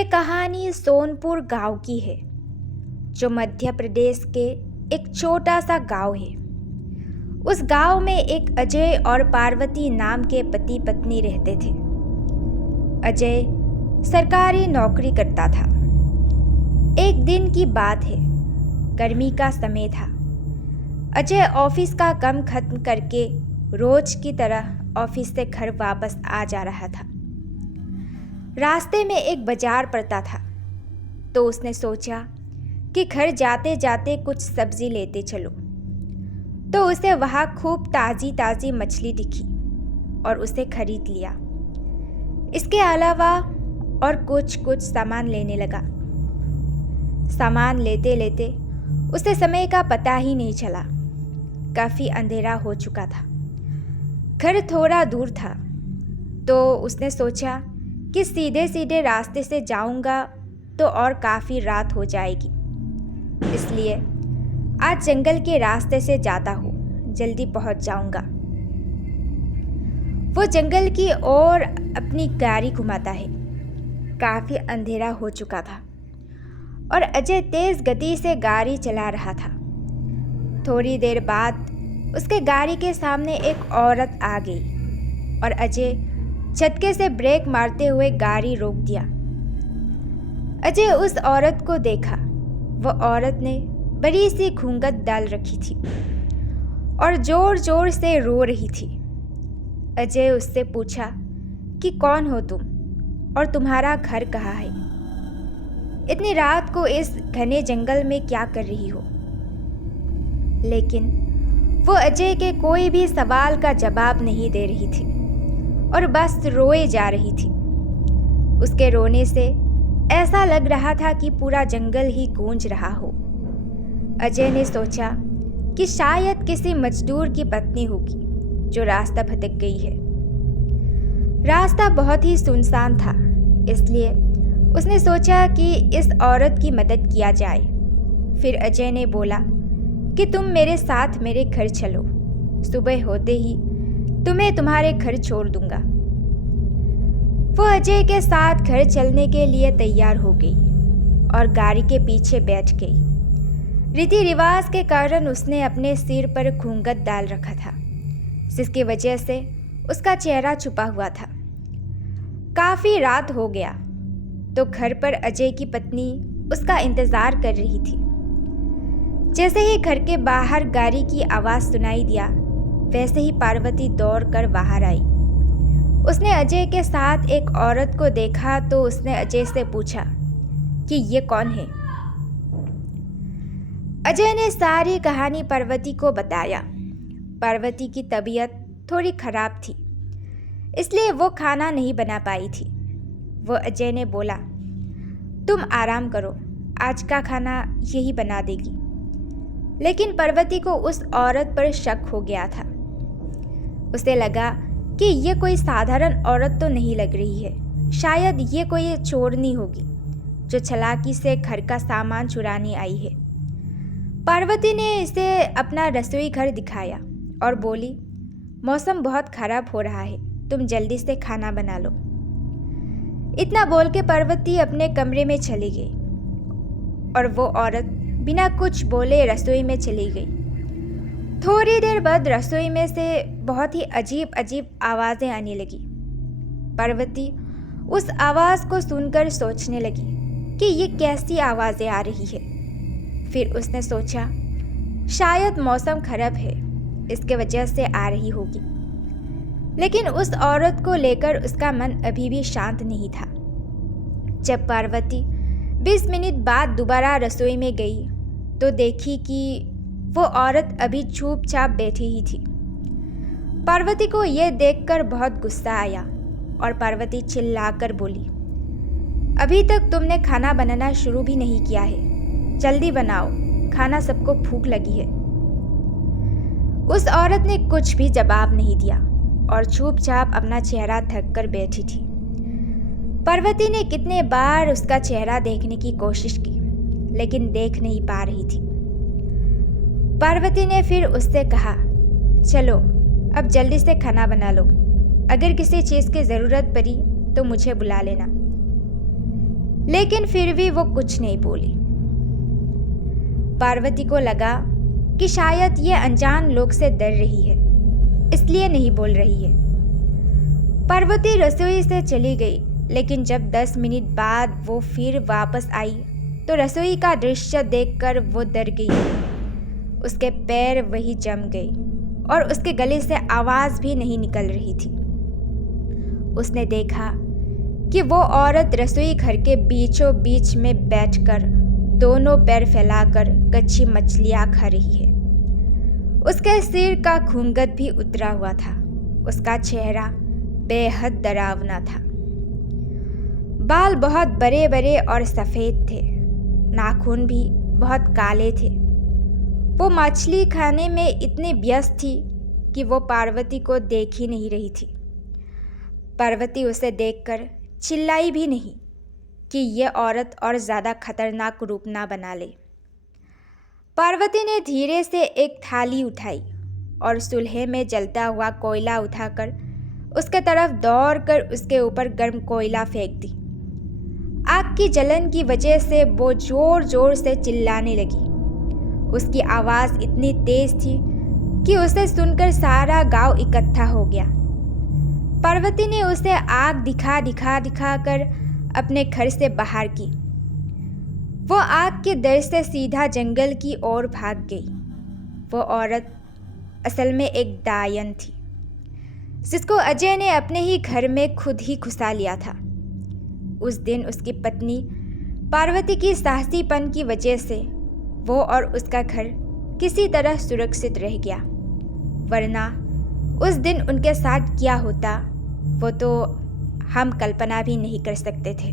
ये कहानी सोनपुर गांव की है, जो मध्य प्रदेश के एक छोटा सा गांव है। उस गांव में एक अजय और पार्वती नाम के पति पत्नी रहते थे। अजय सरकारी नौकरी करता था। एक दिन की बात है, गर्मी का समय था। अजय ऑफिस का काम खत्म करके रोज की तरह ऑफिस से घर वापस आ जा रहा था। रास्ते में एक बाजार पड़ता था, तो उसने सोचा कि घर जाते जाते कुछ सब्जी लेते चलो। तो उसे वहाँ खूब ताज़ी ताज़ी मछली दिखी और उसे खरीद लिया। इसके अलावा और कुछ सामान लेने लगा। सामान लेते लेते उसे समय का पता ही नहीं चला। काफ़ी अंधेरा हो चुका था। घर थोड़ा दूर था, तो उसने सोचा कि सीधे सीधे रास्ते से जाऊंगा तो और काफ़ी रात हो जाएगी, इसलिए आज जंगल के रास्ते से जाता हूँ, जल्दी पहुँच जाऊंगा। वो जंगल की ओर अपनी गाड़ी घुमाता है। काफ़ी अंधेरा हो चुका था और अजय तेज़ गति से गाड़ी चला रहा था। थोड़ी देर बाद उसके गाड़ी के सामने एक औरत आ गई और अजय झटके से ब्रेक मारते हुए गाड़ी रोक दिया। अजय उस औरत को देखा। वो औरत ने बड़ी सी घूंघट डाल रखी थी और जोर जोर से रो रही थी। अजय उससे पूछा कि कौन हो तुम और तुम्हारा घर कहाँ है? इतनी रात को इस घने जंगल में क्या कर रही हो? लेकिन वो अजय के कोई भी सवाल का जवाब नहीं दे रही थी और बस रोए जा रही थी। उसके रोने से ऐसा लग रहा था कि पूरा जंगल ही गूंज रहा हो। अजय ने सोचा कि शायद किसी मजदूर की पत्नी होगी जो रास्ता भटक गई है। रास्ता बहुत ही सुनसान था, इसलिए उसने सोचा कि इस औरत की मदद किया जाए। फिर अजय ने बोला कि तुम मेरे साथ मेरे घर चलो, सुबह होते ही तुम्हें तुम्हारे घर छोड़ दूंगा। वो अजय के साथ घर चलने के लिए तैयार हो गई और गाड़ी के पीछे बैठ गई। रीति रिवाज के कारण उसने अपने सिर पर घूंघट डाल रखा था, जिसकी वजह से उसका चेहरा छुपा हुआ था। काफ़ी रात हो गया, तो घर पर अजय की पत्नी उसका इंतज़ार कर रही थी। जैसे ही घर के बाहर गाड़ी की आवाज़ सुनाई दिया, वैसे ही पार्वती दौड़कर बाहर आई। उसने अजय के साथ एक औरत को देखा तो उसने अजय से पूछा कि ये कौन है? अजय ने सारी कहानी पार्वती को बताया। पार्वती की तबीयत थोड़ी खराब थी, इसलिए वो खाना नहीं बना पाई थी। वो अजय ने बोला, तुम आराम करो, आज का खाना यही बना देगी। लेकिन पार्वती को उस औरत पर शक हो गया था। उसे लगा कि ये कोई साधारण औरत तो नहीं लग रही है। शायद ये कोई चोरनी होगी जो चालाकी से घर का सामान चुराने आई है। पार्वती ने इसे अपना रसोई घर दिखाया और बोली, मौसम बहुत खराब हो रहा है, तुम जल्दी से खाना बना लो। इतना बोल के पार्वती अपने कमरे में चली गई और वो औरत बिना कुछ बोले रसोई में चली गई। थोड़ी देर बाद रसोई में से बहुत ही अजीब अजीब आवाज़ें आने लगी। पार्वती उस आवाज़ को सुनकर सोचने लगी कि ये कैसी आवाज़ें आ रही है। फिर उसने सोचा, शायद मौसम खराब है, इसके वजह से आ रही होगी। लेकिन उस औरत को लेकर उसका मन अभी भी शांत नहीं था। जब पार्वती 20 मिनट बाद दोबारा रसोई में गई तो देखी कि वो औरत अभी चुपचाप बैठी ही थी। पार्वती को यह देखकर बहुत गुस्सा आया और पार्वती चिल्लाकर बोली, अभी तक तुमने खाना बनाना शुरू भी नहीं किया है, जल्दी बनाओ, खाना सबको भूख लगी है। उस औरत ने कुछ भी जवाब नहीं दिया और चुपचाप अपना चेहरा ढक कर बैठी थी। पार्वती ने कितने बार उसका चेहरा देखने की कोशिश की, लेकिन देख नहीं पा रही थी। पार्वती ने फिर उससे कहा, चलो अब जल्दी से खाना बना लो, अगर किसी चीज़ की ज़रूरत पड़ी तो मुझे बुला लेना। लेकिन फिर भी वो कुछ नहीं बोली। पार्वती को लगा कि शायद ये अनजान लोग से डर रही है, इसलिए नहीं बोल रही है। पार्वती रसोई से चली गई, लेकिन जब 10 मिनट बाद वो फिर वापस आई तो रसोई का दृश्य देखकर वो डर गई। उसके पैर वहीं जम गए और उसके गले से आवाज़ भी नहीं निकल रही थी। उसने देखा कि वो औरत रसोई घर के बीचों बीच में बैठकर दोनों पैर फैलाकर कच्ची मछलियाँ खा रही है। उसके सिर का घूंघट भी उतरा हुआ था। उसका चेहरा बेहद डरावना था। बाल बहुत बड़े बड़े और सफ़ेद थे, नाखून भी बहुत काले थे। वो मछली खाने में इतनी व्यस्त थी कि वो पार्वती को देख ही नहीं रही थी। पार्वती उसे देखकर चिल्लाई भी नहीं कि यह औरत और ज़्यादा खतरनाक रूप ना बना ले। पार्वती ने धीरे से एक थाली उठाई और चूल्हे में जलता हुआ कोयला उठाकर उसके तरफ दौड़कर उसके ऊपर गर्म कोयला फेंक दी। आग की जलन की वजह से वो जोर जोर से चिल्लाने लगी। उसकी आवाज़ इतनी तेज थी कि उसे सुनकर सारा गांव इकट्ठा हो गया। पार्वती ने उसे आग दिखा कर अपने घर से बाहर की। वो आग के डर से सीधा जंगल की ओर भाग गई। वो औरत असल में एक डायन थी, जिसको अजय ने अपने ही घर में खुद ही घुसा लिया था। उस दिन उसकी पत्नी पार्वती की साहसीपन की वजह से वो और उसका घर किसी तरह सुरक्षित रह गया, वरना उस दिन उनके साथ क्या होता वो तो हम कल्पना भी नहीं कर सकते थे।